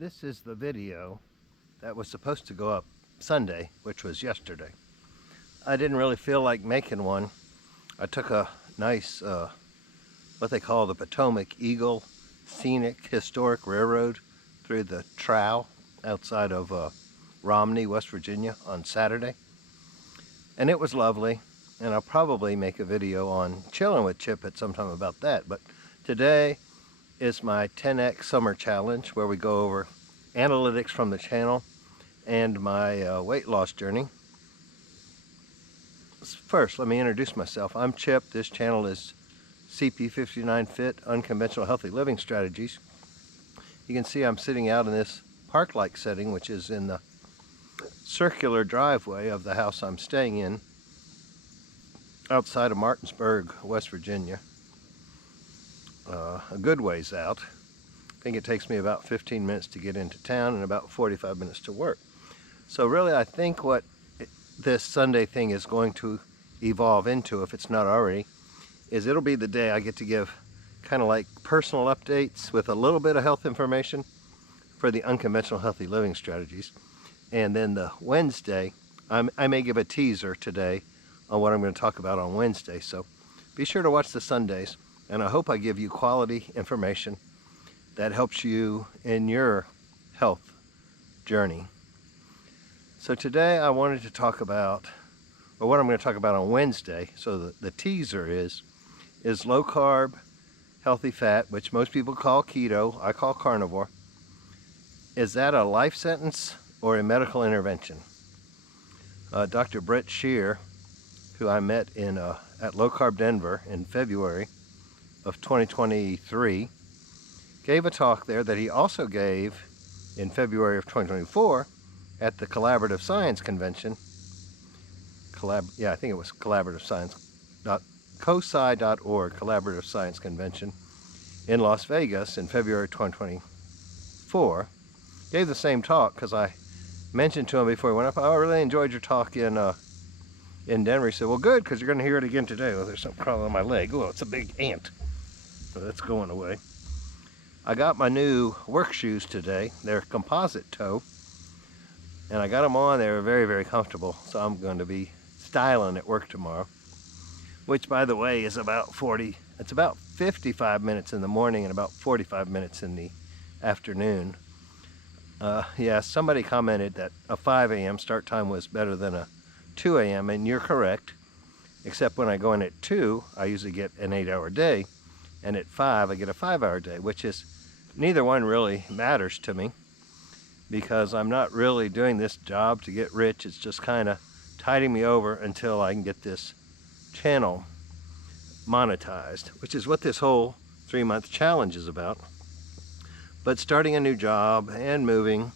This is the video that was supposed to go up Sunday, which was yesterday. I didn't really feel like making one. I took a nice, what they call the Potomac Eagle Scenic Historic Railroad through the Trow outside of Romney, West Virginia on Saturday. And it was lovely, and I'll probably make a video on chilling with Chip at some time about that. But today is my 10X Summer Challenge, where we go over analytics from the channel and my weight loss journey. First, let me introduce myself. I'm Chip. This channel is CP59 Fit, Unconventional Healthy Living Strategies. You can see I'm sitting out in this park-like setting, which is in the circular driveway of the house I'm staying in outside of Martinsburg, West Virginia. A good ways out. I think it takes me about 15 minutes to get into town and about 45 minutes to work. So really, I think what this Sunday thing is going to evolve into, if it's not already, is it'll be the day I get to give kind of like personal updates with a little bit of health information for the unconventional healthy living strategies. And then the Wednesday, I may give a teaser today on what I'm going to talk about on Wednesday. So be sure to watch the Sundays. And I hope I give you quality information that helps you in your health journey. So today I wanted to talk about, or what I'm going to talk about on Wednesday, so the teaser is low carb, healthy fat, which most people call keto, I call carnivore. Is that a life sentence or a medical intervention? Dr. Brett Shear, who I met at Low Carb Denver in February of 2023, gave a talk there that he also gave in February of 2024 at the Collaborative Science Convention. I think it was Collaborative Science, COSI.org, Collaborative Science Convention in Las Vegas in February 2024. Gave the same talk because I mentioned to him before he went up, "Oh, I really enjoyed your talk in Denver." He said, "Well, good, because you're going to hear it again today." Well, there's something crawling on my leg. Oh, it's a big ant. So that's going away. I got my new work shoes today. They're composite toe. And I got them on. They were very, very comfortable. So I'm going to be styling at work tomorrow. Which, by the way, is about 55 minutes in the morning and about 45 minutes in the afternoon. Yeah, somebody commented that a 5 a.m. start time was better than a 2 a.m. And you're correct. Except when I go in at 2, I usually get an 8-hour day. And at 5, I get a 5-hour day, which is, neither one really matters to me, because I'm not really doing this job to get rich. It's just kind of tiding me over until I can get this channel monetized, which is what this whole 3-month challenge is about. But starting a new job and moving,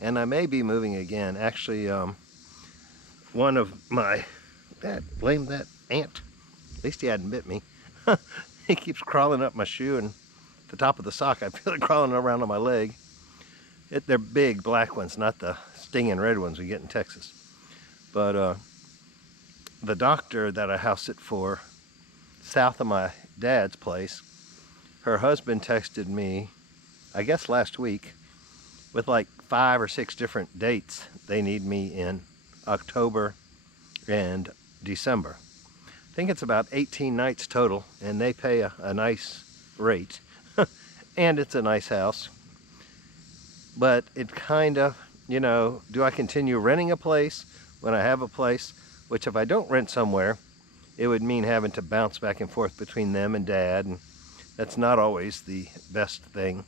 and I may be moving again. Actually, one of my, blame that ant. At least he hadn't bit me. He keeps crawling up my shoe and the top of the sock. I feel it crawling around on my leg. They're big black ones, not the stinging red ones we get in Texas. But the doctor that I house it for, south of my dad's place, her husband texted me, I guess last week, with like 5 or 6 different dates they need me in October and December. I think it's about 18 nights total, and they pay a nice rate. And it's a nice house. But it kind of, do I continue renting a place when I have a place? Which if I don't rent somewhere, it would mean having to bounce back and forth between them and Dad, and that's not always the best thing.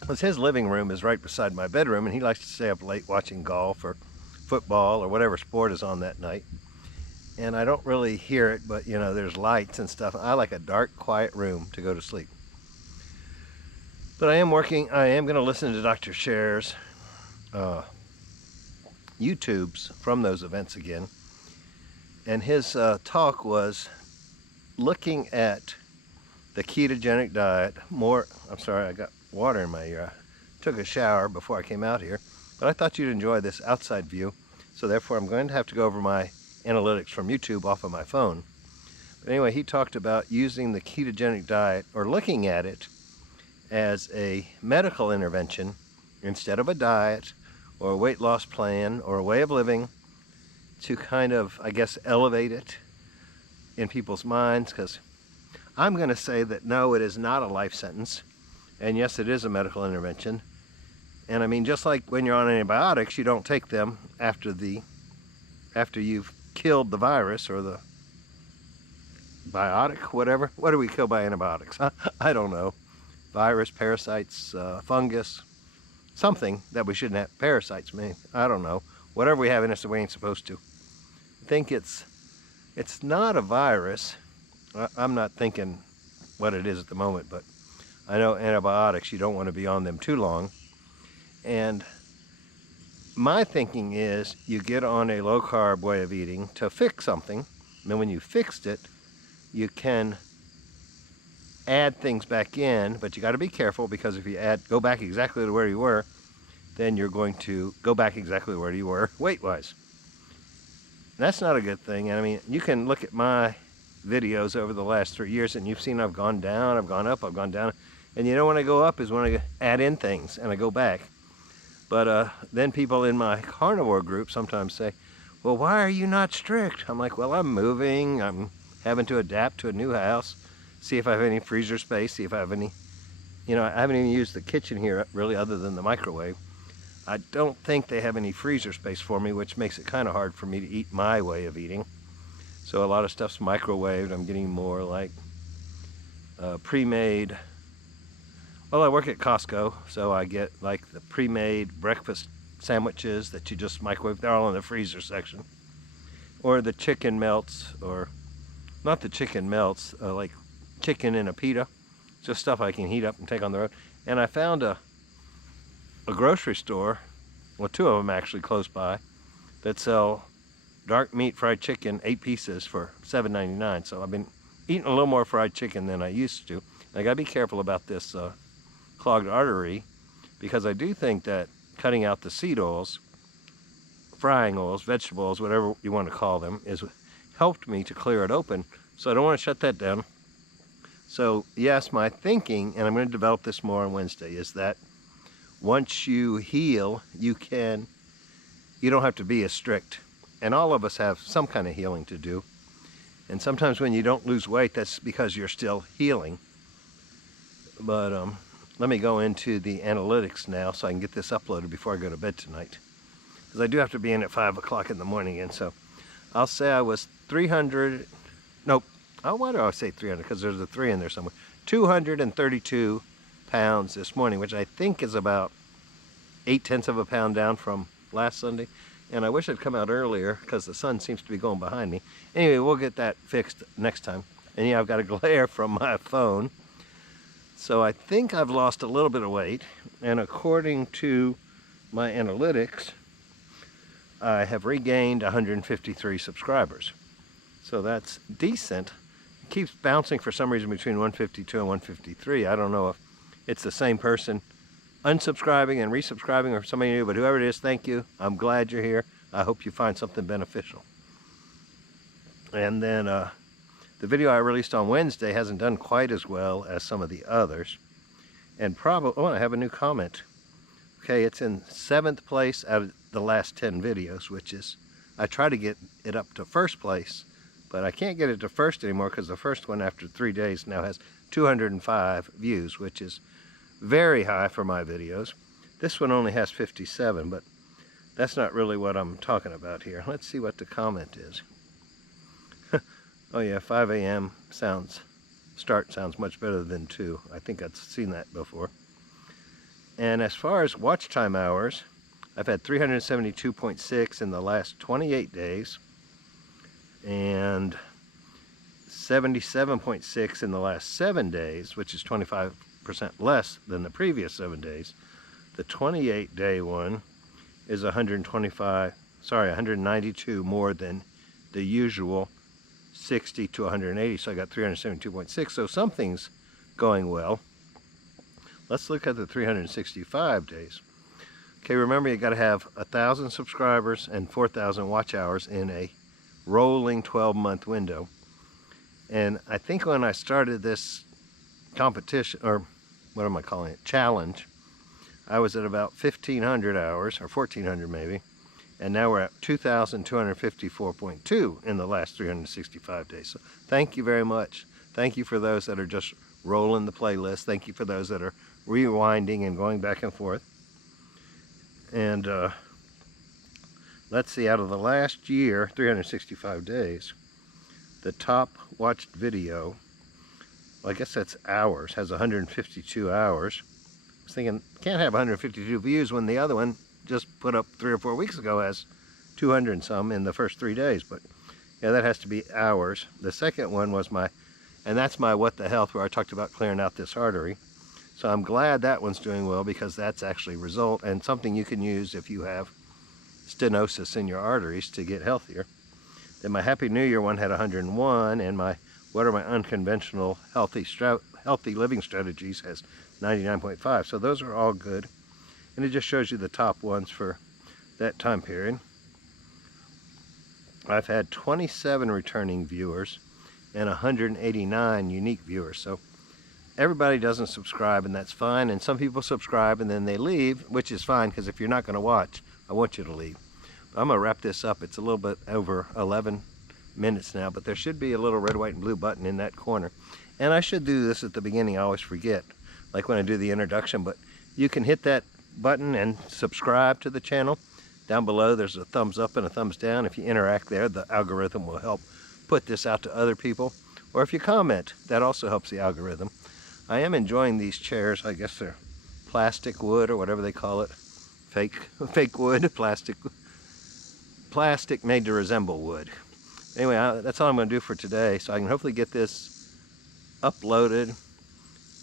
Because his living room is right beside my bedroom, and he likes to stay up late watching golf or football or whatever sport is on that night. And I don't really hear it, but there's lights and stuff. I like a dark, quiet room to go to sleep. But I am going to listen to Dr. Scher's YouTubes from those events again. And his talk was looking at the ketogenic diet I'm sorry, I got water in my ear. I took a shower before I came out here. But I thought you'd enjoy this outside view. So therefore, I'm going to have to go over my analytics from YouTube off of my phone. But anyway, he talked about using the ketogenic diet, or looking at it as a medical intervention instead of a diet or a weight loss plan or a way of living, to kind of, I guess, elevate it in people's minds. Because I'm going to say that no, it is not a life sentence, and yes, it is a medical intervention. And I mean, just like when you're on antibiotics, you don't take them after you've killed the virus or the biotic, whatever. What do we kill by antibiotics? I don't know. Virus, parasites, fungus, something that we shouldn't have. Parasites, maybe. I don't know. Whatever we have in us that we ain't supposed to. I think it's not a virus. I'm not thinking what it is at the moment, but I know antibiotics, you don't want to be on them too long. And my thinking is you get on a low carb way of eating to fix something, and then when you fixed it, you can add things back in, but you got to be careful, because if you go back exactly to where you were, then you're going to go back exactly where you were weight-wise. That's not a good thing. And I mean, you can look at my videos over the last 3 years, and you've seen I've gone down, I've gone up, I've gone down. And you know, when I go up is when I add in things and I go back. But then people in my carnivore group sometimes say, well, why are you not strict? I'm like, well, I'm moving, I'm having to adapt to a new house, see if I have any freezer space, see if I have any, you know, I haven't even used the kitchen here really other than the microwave. I don't think they have any freezer space for me, which makes it kind of hard for me to eat my way of eating. So a lot of stuff's microwaved. I'm getting more like pre-made. Well, I work at Costco, so I get like the pre-made breakfast sandwiches that you just microwave. They're all in the freezer section. Or the chicken melts, or not the chicken melts, like chicken in a pita. Just stuff I can heat up and take on the road. And I found a grocery store, well, 2 of them actually close by, that sell dark meat fried chicken, 8 pieces for $7.99. So I've been eating a little more fried chicken than I used to. And I gotta be careful about this clogged artery, because I do think that cutting out the seed oils, frying oils, vegetable oils, whatever you want to call them, has helped me to clear it open. So I don't want to shut that down. So yes, my thinking, and I'm going to develop this more on Wednesday, is that once you heal, you don't have to be as strict. And all of us have some kind of healing to do. And sometimes when you don't lose weight, that's because you're still healing. But let me go into the analytics now so I can get this uploaded before I go to bed tonight. Because I do have to be in at 5 o'clock in the morning. And so I'll say I was 300, nope. Oh, why do I say 300? Because there's a 3 in there somewhere. 232 pounds this morning, which I think is about 0.8 of a pound down from last Sunday. And I wish I'd come out earlier because the sun seems to be going behind me. Anyway, we'll get that fixed next time. And yeah, I've got a glare from my phone. So I think I've lost a little bit of weight. And according to my analytics, I have regained 153 subscribers. So that's decent. It keeps bouncing for some reason between 152 and 153. I don't know if it's the same person unsubscribing and resubscribing or somebody new, but whoever it is, thank you. I'm glad you're here. I hope you find something beneficial. And then the video I released on Wednesday hasn't done quite as well as some of the others. And probably, oh, I have a new comment. Okay, it's in 7th place out of the last 10 videos, which is, I try to get it up to 1st place, but I can't get it to 1st anymore because the first one after 3 days now has 205 views, which is very high for my videos. This one only has 57, but that's not really what I'm talking about here. Let's see what the comment is. Oh yeah, 5 a.m. sounds much better than 2. I think I've seen that before. And as far as watch time hours, I've had 372.6 in the last 28 days and 77.6 in the last 7 days, which is 25% less than the previous 7 days. The 28-day one is 192 more than the usual 60 to 180, so I got 372.6, so something's going well. Let's look at the 365 days. Okay, remember you got to have 1,000 subscribers and 4,000 watch hours in a rolling 12-month window. And I think when I started this competition, or what am I calling it, challenge, I was at about 1,500 hours, or 1,400 maybe, and now we're at 2,254.2 in the last 365 days. So thank you very much. Thank you for those that are just rolling the playlist. Thank you for those that are rewinding and going back and forth. And let's see, out of the last year, 365 days, the top watched video, well, I guess that's hours, has 152 hours. I was thinking, can't have 152 views when the other one just put up 3 or 4 weeks ago has 200 and some in the first 3 days. But yeah, that has to be hours. The second one was and that's my What the Health, where I talked about clearing out this artery. So I'm glad that one's doing well, because that's actually a result and something you can use if you have stenosis in your arteries to get healthier. Then my Happy New Year one had 101, and my What are my unconventional healthy living strategies has 99.5. So those are all good. And it just shows you the top ones for that time period. I've had 27 returning viewers and 189 unique viewers. So everybody doesn't subscribe, and that's fine. And some people subscribe and then they leave, which is fine, because if you're not going to watch, I want you to leave. But I'm going to wrap this up. It's a little bit over 11 minutes now, but there should be a little red, white, and blue button in that corner. And I should do this at the beginning. I always forget, like when I do the introduction, but you can hit that button and subscribe to the channel. Down below there's a thumbs up and a thumbs down. If you interact there, the algorithm will help put this out to other people. Or if you comment, that also helps the algorithm. I am enjoying these chairs. I guess they're plastic wood or whatever they call it. Fake wood, plastic made to resemble wood. Anyway, that's all I'm going to do for today, so I can hopefully get this uploaded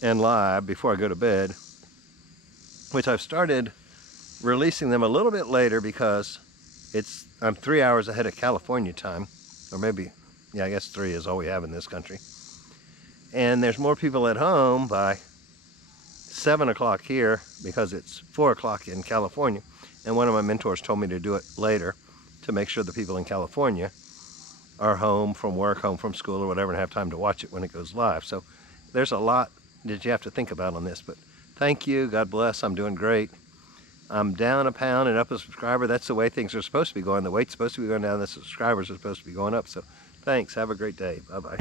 and live before I go to bed, which I've started releasing them a little bit later because I'm 3 hours ahead of California time, or maybe, yeah, I guess 3 is all we have in this country. And there's more people at home by 7 o'clock here because it's 4 o'clock in California. And one of my mentors told me to do it later to make sure the people in California are home from work, home from school, or whatever, and have time to watch it when it goes live. So there's a lot that you have to think about on this. But thank you. God bless. I'm doing great. I'm down a pound and up a subscriber. That's the way things are supposed to be going. The weight's supposed to be going down. The subscribers are supposed to be going up. So thanks. Have a great day. Bye-bye.